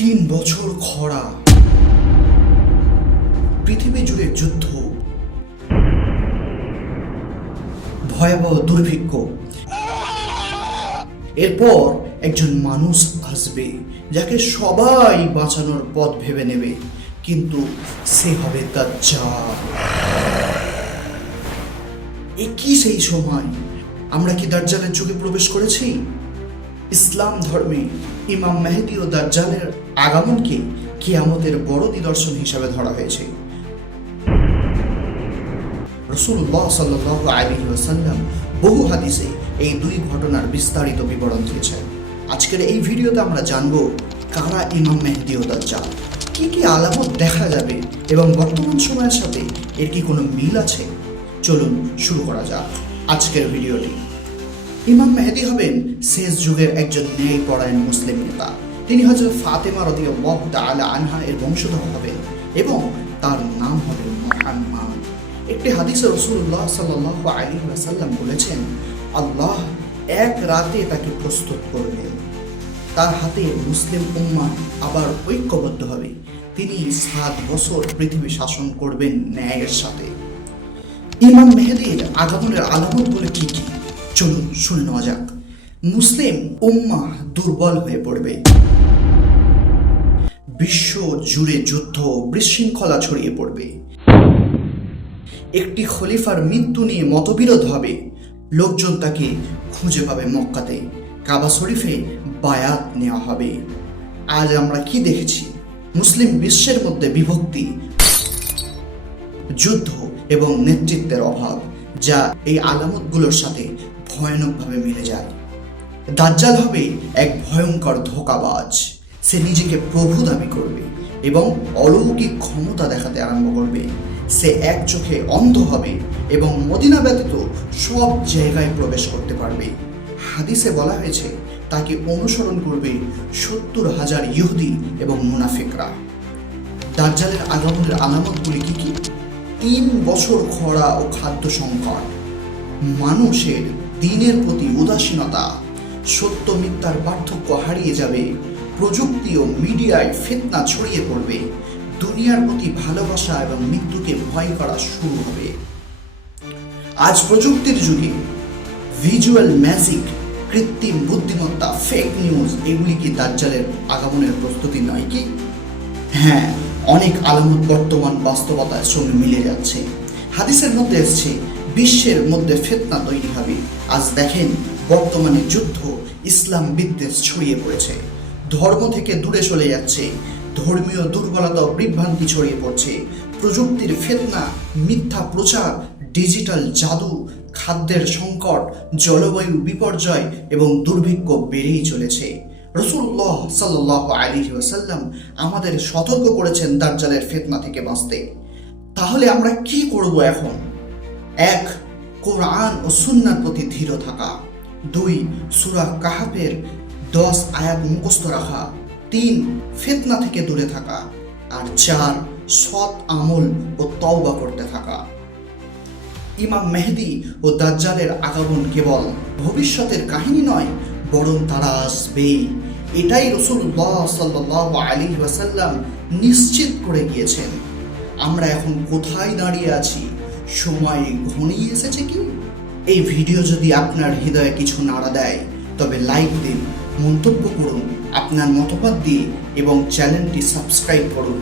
3 বছর খরা, পৃথিবী জুড়ে যুদ্ধ, ভয়াবহ দুর্ভিক্ষ। এরপর একজন মানুষ আসবে যাকে সবাই বাঁচানোর পথ ভেবে নেবে, কিন্তু সে হবে দাজ্জাল। কি সেই সময়? আমরা কি দাজ্জালের যুগে প্রবেশ করেছি? ইসলাম ধর্মে ইমাম মেহেদী ও দাজ্জালের আগমনকে কিয়ামতের বড় নিদর্শন হিসাবে ধরা হয়েছে। রাসূলুল্লাহ সাল্লাল্লাহু আলাইহি ওয়াসাল্লাম বহু হাদিসে এই দুই ঘটনার বিস্তারিত বিবরণ দিয়েছেন। আজকের এই ভিডিওতে আমরা জানব কারা ইমাম মেহেদী ও দাজ্জাল, কি কি আলামত দেখা যাবে এবং বর্তমান সময়ের সাথে এর কি কোনো মিল আছে। চলুন শুরু করা যাক আজকের ভিডিওটি। ইমাম মেহেদী হবেন শেষ যুগের একজন ন্যায়পরায়ণ মুসলিম নেতা। তিনি হযরত ফাতেমা রাদিয়াল্লাহু তাআলা আনহা এর বংশধর হবেন এবং তার নাম হবে মুহাম্মদ। একটি হাদিসে রাসূলুল্লাহ সাল্লাল্লাহু আলাইহি ওয়াসাল্লাম বলেছেন, আল্লাহ এক রাতে তাকে প্রস্তুত করবেন, তার হাতে মুসলিম উম্মাহ আবার ঐক্যবদ্ধ হবে। তিনি 7 বছর পৃথিবী শাসন করবেন ন্যায়ের সাথে। ইমাম মেহেদীর আগমনের আলামত বলে কি কি, চলুন শুনে নেওয়া যাক। মুসলিম উম্মাহ দুর্বল হয়ে পড়বে, বিশ্ব জুড়ে যুদ্ধ বিশৃঙ্খলা ছড়িয়ে পড়বে, একটি খলিফার মৃত্যু নিয়ে মতবিরোধ হবে, লোকজন তাকে খুঁজে পাবে মক্কাতে, কাবা শরীফে বায়াত নেওয়া হবে। আজ আমরা কি দেখেছি? মুসলিম বিশ্বের মধ্যে বিভক্তি, যুদ্ধ এবং নেতৃত্বের অভাব, যা এই আলামতগুলোর সাথে ভয়ানকভাবে মিলে যায়। দাজ্জাল হবে এক ভয়ঙ্কর ধোঁকাবাজ। সে নিজেকে প্রভু দাবি করবে এবং অলৌকিক ক্ষমতা দেখাতে আরম্ভ করবে। সে এক চোখে অন্ধ হবে এবং মদিনা ব্যতীত সব জায়গায় প্রবেশ করতে পারবে। হাদিসে বলা হয়েছে তাকে অনুসরণ করবে 70,000 ইহুদি এবং মুনাফিকরা। দাজ্জালের আগমনের আলামতগুলি কি কি? 3 বছর খরা ও খাদ্য সংকট, মানুষের দিনের প্রতি উদাসীনতা, সত্য মিথ্যার পার্থক্য হারিয়ে যাবে, প্রযুক্তি ও মিডিয়ায় ফিতনা ছড়িয়ে পড়বে, দুনিয়ার প্রতি ভালোবাসা এবং মৃত্যুকে ভয় করা শুরু হবে। আজ প্রযুক্তির যুগে ভিজুয়াল ম্যাজিক, কৃত্রিম বুদ্ধিমত্তা, ফেক নিউজ, এগুলি কি দাজ্জালের আগমনের প্রস্তুতি নয় কি? হ্যাঁ, অনেক আলামত বর্তমান বাস্তবতার সঙ্গে মিলে যাচ্ছে। হাদিসের মধ্যে এসছে বিশ্বের মধ্যে ফিতনা তৈরি হবে। আজ দেখেন বর্তমানে যুদ্ধ, ইসলাম বিদ্বেষ ছড়িয়ে পড়েছে, ধর্ম থেকে দূরে চলে যাচ্ছে, ধর্মীয় দুর্বলতা ও বিভ্রান্তি ছড়িয়ে পড়ছে, প্রযুক্তির ফিতনা, মিথ্যা প্রচার, ডিজিটাল জাদু, খাদ্যের সংকট, জলবায়ু বিপর্যয় এবং দুর্ভিক্ষ বেড়েই চলেছে। রাসূলুল্লাহ সাল্লাল্লাহু আলাইহি ওয়াসাল্লাম আমাদের সতর্ক করেছেন দাজ্জালের ফিতনা থেকে বাঁচতে। তাহলে আমরা কি করব এখন? 1. কোরআন ও সুন্নাহর প্রতি দৃঢ় থাকা। 2. সূরা কাহফের 10 আয়াত মুখস্থ রাখা। 3. ফিতনা থেকে দূরে থাকা। আর 4. সৎ আমল ও তওবা করতে থাকা। ইমাম মেহেদী ও দাজ্জালের আগমন কেবল ভবিষ্যতের কাহিনী নয়, বরং তারা আসবেই। এটাই রাসূলুল্লাহ সাল্লাল্লাহু আলাইহি ওয়াসাল্লাম নিশ্চিত করে গিয়েছেন। আমরা এখন কোথায় দাঁড়িয়ে আছি? সময় ঘনিয়ে এসেছে কি? এই ভিডিও যদি আপনার হৃদয়ে কিছু নাড়া দেয় তবে লাইক দিন, মন্তব্য করুন আপনার মতামত দিয়ে এবং চ্যানেলটি সাবস্ক্রাইব করুন।